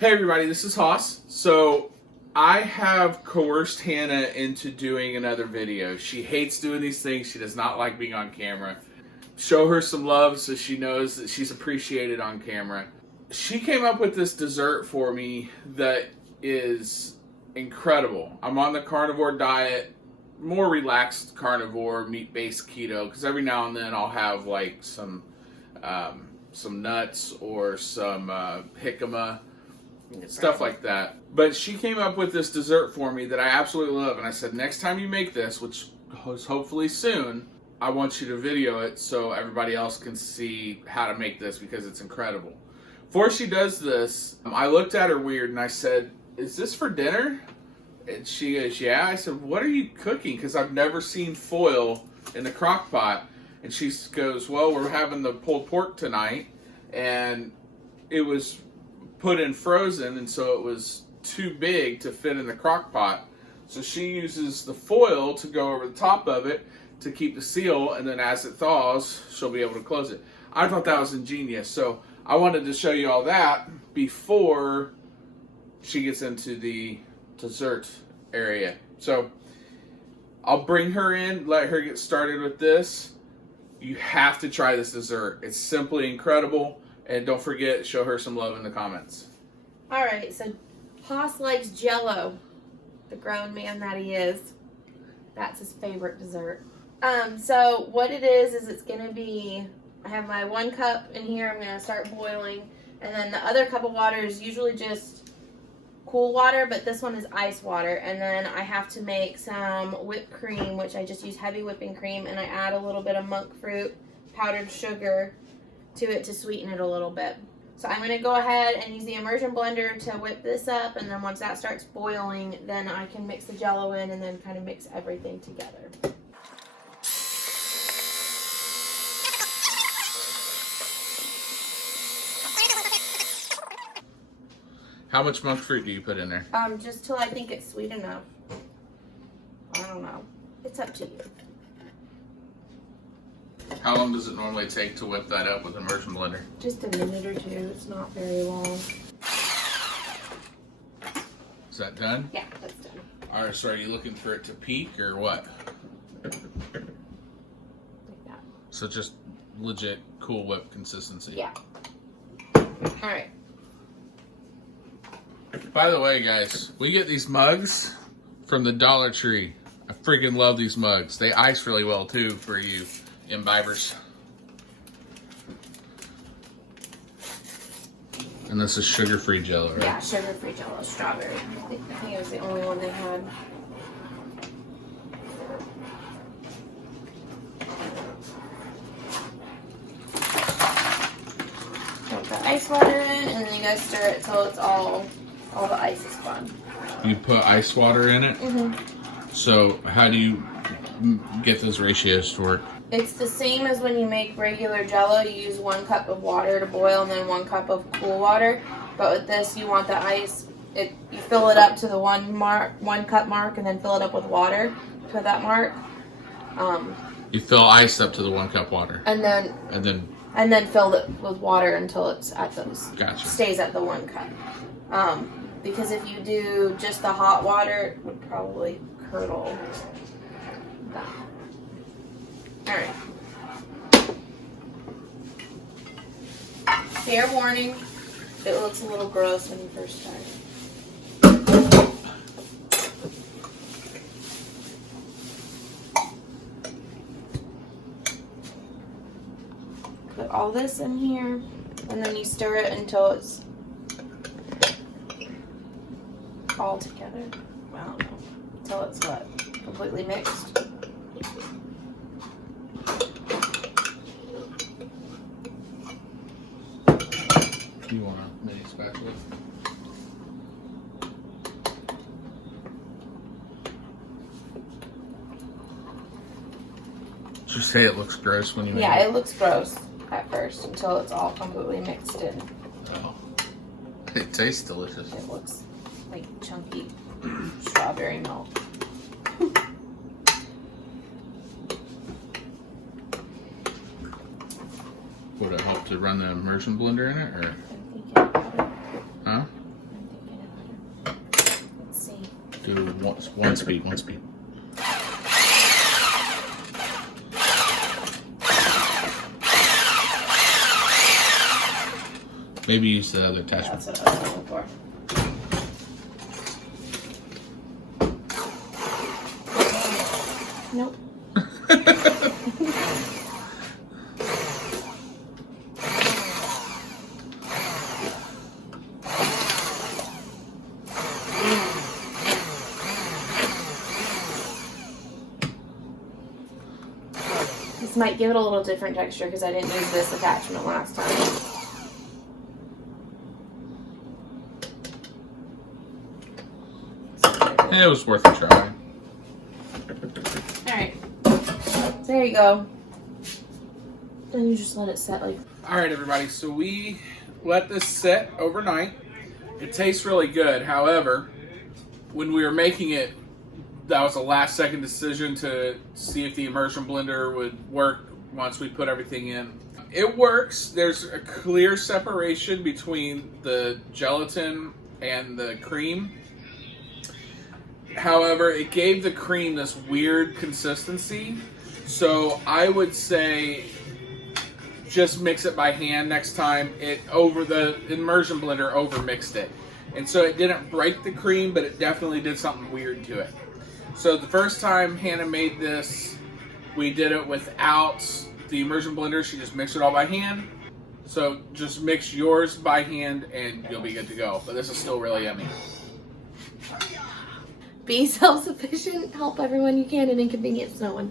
Hey everybody, this is Haas. So I have coerced Hannah into doing another video. She hates doing these things. She does not like being on camera. Show her some love so she knows that she's appreciated on camera. She came up with this dessert for me that is incredible. I'm on the carnivore diet, more relaxed carnivore, meat-based keto, because every now and then I'll have like some nuts or some jicama, stuff like that. But she came up with this dessert for me that I absolutely love, and I said, next time you make this, which is hopefully soon, I want you to video it so everybody else can see how to make this because it's incredible. Before she does this, I looked at her weird and I said, is this for dinner? And she goes, yeah. I said, what are you cooking? Because I've never seen foil in the crock pot. And she goes, well, we're having the pulled pork tonight, and it was put in frozen, and so it was too big to fit in the crock pot. So she uses the foil to go over the top of it to keep the seal, and then as it thaws, she'll be able to close it. I thought that was ingenious, so I wanted to show you all that before she gets into the dessert area. So I'll bring her in, let her get started with this. You have to try this dessert. It's simply incredible. And don't forget, show her some love in the comments. All right, so Haas likes Jell-O, the grown man that he is. That's his favorite dessert. So what it is it's going to be, I have my 1 cup in here. I'm going to start boiling. And then the other cup of water is usually just cool water, but this one is ice water. And then I have to make some whipped cream, which I just use heavy whipping cream, and I add a little bit of monk fruit, powdered sugar to it to sweeten it a little bit. So I'm going to go ahead and use the immersion blender to whip this up, and then once that starts boiling, then I can mix the Jell-O in and then kind of mix everything together. How much monk fruit do you put in there? Just till I think it's sweet enough. I don't know. It's up to you. How long does it normally take to whip that up with an immersion blender? Just a minute or two. It's not very long. Is that done? Yeah, that's done. All right, so are you looking for it to peak or what? Like that. So just legit Cool Whip consistency. Yeah. All right. By the way, guys, we get these mugs from the Dollar Tree. I freaking love these mugs. They ice really well, too, for you imbibers. And this is sugar-free Jell-O, right? Yeah, sugar-free Jell-O, strawberry. I think it was the only one they had. Put the ice water in, and then you guys stir it till it's all the ice is gone. You put ice water in it? Mm-hmm. So how do you get those ratios to work? It's the same as when you make regular Jell-O. You use 1 cup of water to boil and then 1 cup of cool water. But with this, you want the ice. You fill it up to the 1 cup mark, and then fill it up with water to that mark. You fill ice up to the 1 cup water, and then fill it with water until it's at those. Gotcha. Stays at the 1 cup. Because if you do just the hot water, it would probably curdle that. Alright. Fair warning, it looks a little gross when you first start. Put all this in here, and then you stir it until it's all together. I don't know. Until it's what? Completely mixed. Do you want a mini spatula? Did you say it looks gross when you make it? Yeah, it looks gross at first until it's all completely mixed in. Oh. It tastes delicious. It looks like chunky strawberry milk. Would it help to run the immersion blender in it, or? I think it would. Huh? I do one speed. Maybe use the other attachment. That's what I was looking for. Nope. This might give it a little different texture because I didn't use this attachment last time. It was worth a try. Alright. There you go. And you just let it set like... Alright everybody, so we let this sit overnight. It tastes really good. However, when we were making it, that was a last second decision to see if the immersion blender would work once we put everything in. It works. There's a clear separation between the gelatin and the cream. However, it gave the cream this weird consistency. So I would say just mix it by hand next time. The immersion blender over mixed it. And so it didn't break the cream, but it definitely did something weird to it. So the first time Hannah made this, we did it without the immersion blender. She just mixed it all by hand. So just mix yours by hand and you'll be good to go. But this is still really yummy. Be self-sufficient, help everyone you can, and inconvenience no one.